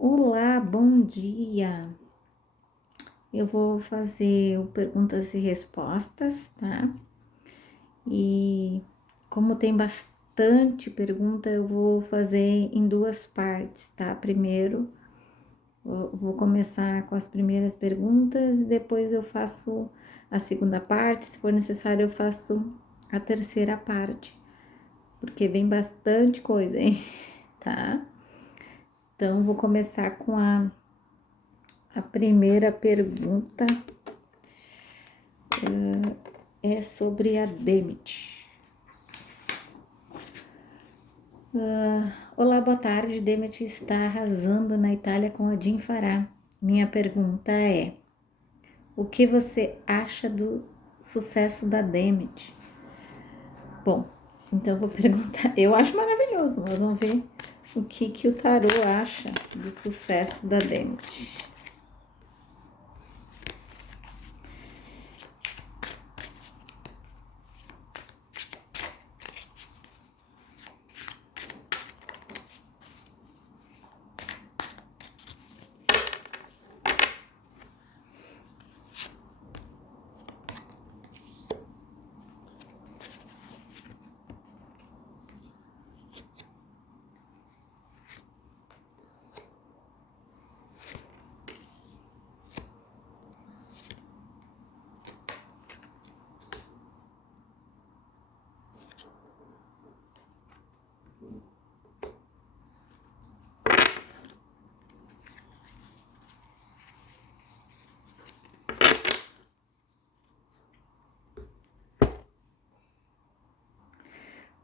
Olá, bom dia. Eu vou fazer o perguntas e respostas, tá? E como tem bastante pergunta, eu vou fazer em duas partes, tá? Primeiro, vou começar com as primeiras perguntas e depois eu faço a segunda parte. Se for necessário, eu faço a terceira parte, porque vem bastante coisa, hein? Tá? Então, vou começar com a primeira pergunta. É sobre a Demet. Olá, boa tarde. Demet está arrasando na Itália com a Jim Farah. Minha pergunta é: o que você acha do sucesso da Demet? Bom, então eu vou perguntar. Eu acho maravilhoso, mas vamos ver o que o tarô acha do sucesso da Demet.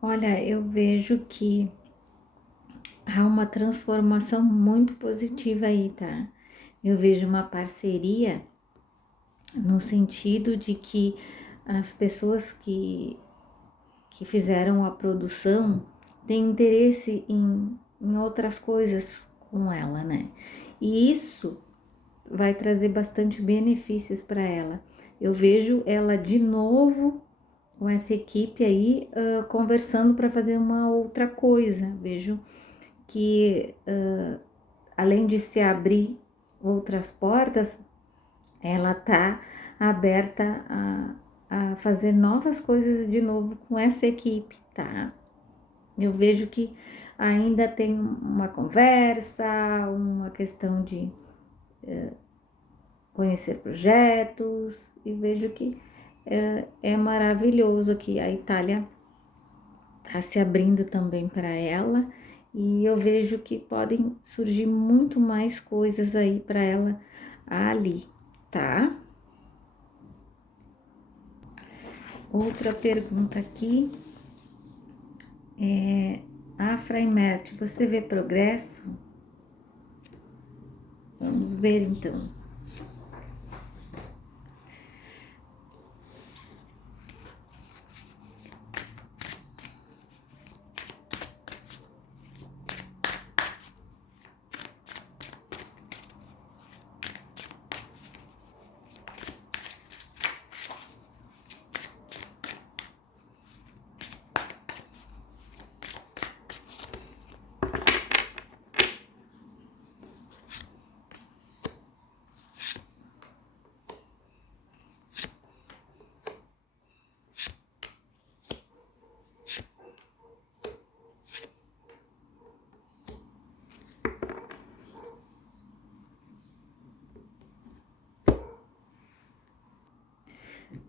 Olha, eu vejo que há uma transformação muito positiva aí, tá? Eu vejo uma parceria no sentido de que as pessoas que fizeram a produção têm interesse em outras coisas com ela, né? E isso vai trazer bastante benefícios para ela. Eu vejo ela de novo com essa equipe aí conversando para fazer uma outra coisa. Vejo que além de se abrir outras portas, ela tá aberta a fazer novas coisas de novo com essa equipe, tá? Eu vejo que ainda tem uma conversa, uma questão de conhecer projetos, e vejo que é maravilhoso que a Itália tá se abrindo também para ela, e eu vejo que podem surgir muito mais coisas aí para ela ali, tá? Outra pergunta aqui é: Fraimert, você vê progresso? Vamos ver então.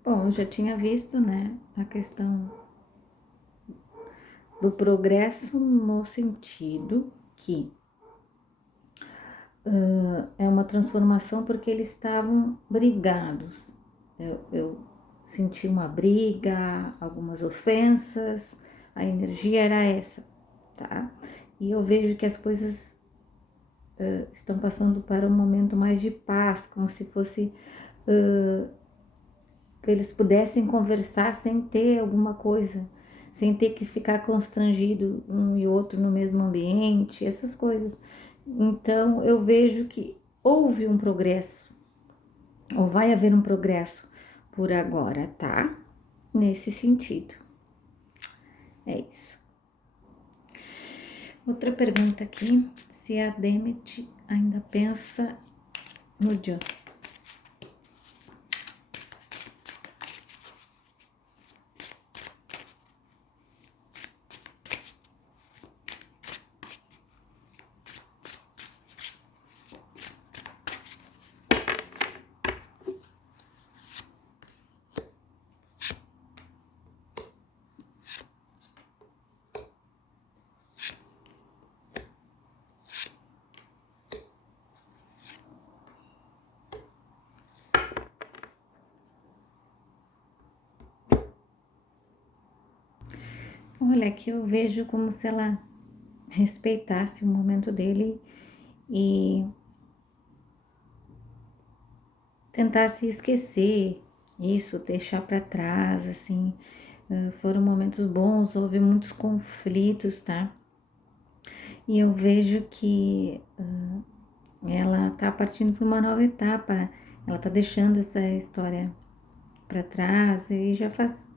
Bom, eu já tinha visto, né, a questão do progresso no sentido que é uma transformação porque eles estavam brigados. Eu senti uma briga, algumas ofensas, a energia era essa, tá? E eu vejo que as coisas estão passando para um momento mais de paz, como se fosse que eles pudessem conversar sem ter alguma coisa, sem ter que ficar constrangido um e outro no mesmo ambiente, essas coisas. Então eu vejo que houve um progresso, ou vai haver um progresso por agora, tá? Nesse sentido. É isso. Outra pergunta aqui, se a Demet ainda pensa no John. Olha, aqui eu vejo como se ela respeitasse o momento dele e tentasse esquecer isso, deixar para trás, assim. Foram momentos bons, houve muitos conflitos, tá? E eu vejo que ela tá partindo para uma nova etapa, ela tá deixando essa história para trás e já faz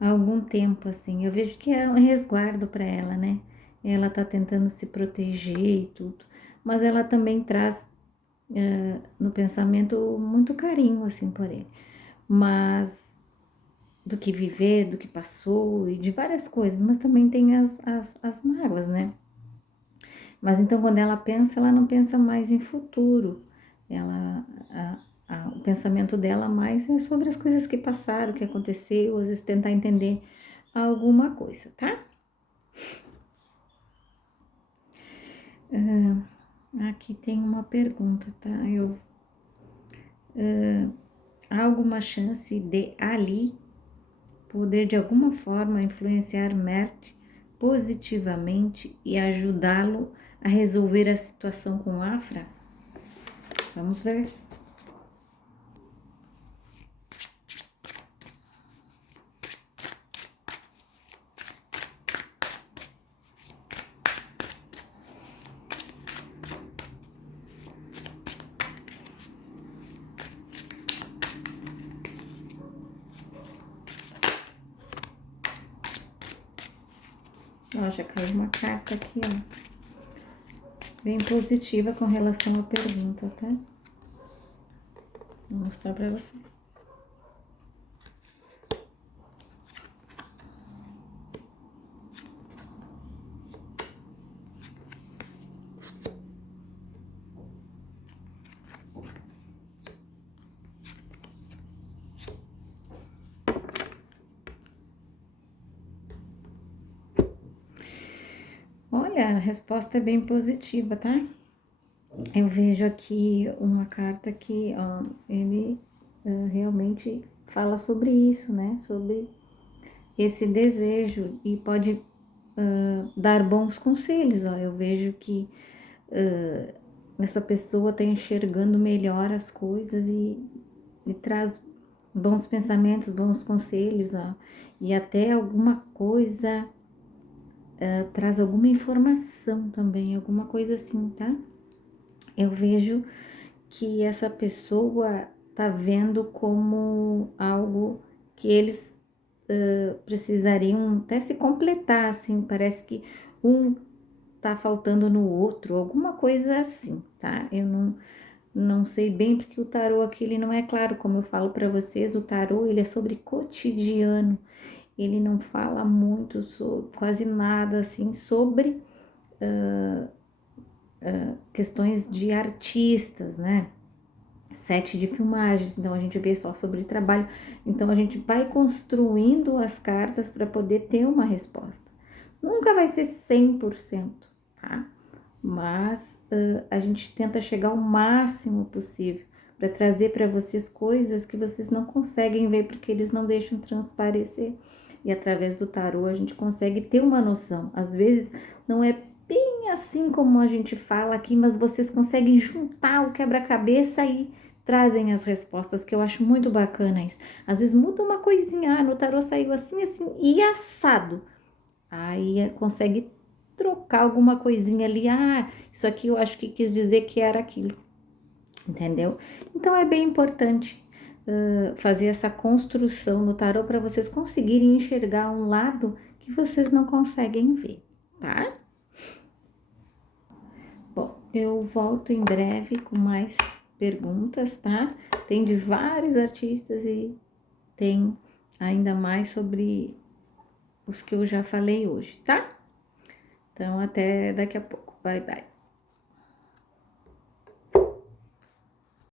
algum tempo, assim. Eu vejo que é um resguardo para ela, né? Ela tá tentando se proteger e tudo, mas ela também traz no pensamento muito carinho, assim, por ele. Mas do que viver, do que passou e de várias coisas, mas também tem as mágoas, né? Mas então quando ela pensa, ela não pensa mais em futuro. Ela, o pensamento dela mais é sobre as coisas que passaram, o que aconteceu, às vezes tentar entender alguma coisa, tá? Aqui tem uma pergunta, tá? Há alguma chance de Ali poder de alguma forma influenciar Mert positivamente e ajudá-lo a resolver a situação com Afra? Vamos ver. Ó, já caiu uma carta aqui, ó, bem positiva com relação à pergunta, tá? Vou mostrar pra você. Olha, a resposta é bem positiva, tá? Eu vejo aqui uma carta que, ó, ele realmente fala sobre isso, né? Sobre esse desejo e pode dar bons conselhos, ó. Eu vejo que essa pessoa está enxergando melhor as coisas e traz bons pensamentos, bons conselhos, ó. E até alguma coisa, traz alguma informação também, alguma coisa assim, tá? Eu vejo que essa pessoa tá vendo como algo que eles precisariam até se completar, assim, parece que um tá faltando no outro, alguma coisa assim, tá? Eu não sei bem porque o tarô aqui ele não é claro, como eu falo para vocês, o tarô ele é sobre cotidiano, ele não fala muito sobre, quase nada assim sobre questões de artistas, né? Sete de filmagens, então a gente vê só sobre trabalho, então a gente vai construindo as cartas para poder ter uma resposta. Nunca vai ser 100%, tá? Mas a gente tenta chegar ao máximo possível para trazer para vocês coisas que vocês não conseguem ver porque eles não deixam transparecer. E através do tarô a gente consegue ter uma noção. Às vezes não é bem assim como a gente fala aqui, mas vocês conseguem juntar o quebra-cabeça e trazem as respostas, que eu acho muito bacana isso. Às vezes muda uma coisinha, no tarô saiu assim, assim, e assado. Aí consegue trocar alguma coisinha ali, isso aqui eu acho que quis dizer que era aquilo, entendeu? Então é bem importante fazer essa construção no tarô para vocês conseguirem enxergar um lado que vocês não conseguem ver, tá? Bom, Eu volto em breve com mais perguntas, tá? Tem de vários artistas e tem ainda mais sobre os que eu já falei hoje, tá? Então, até daqui a pouco. Bye, bye.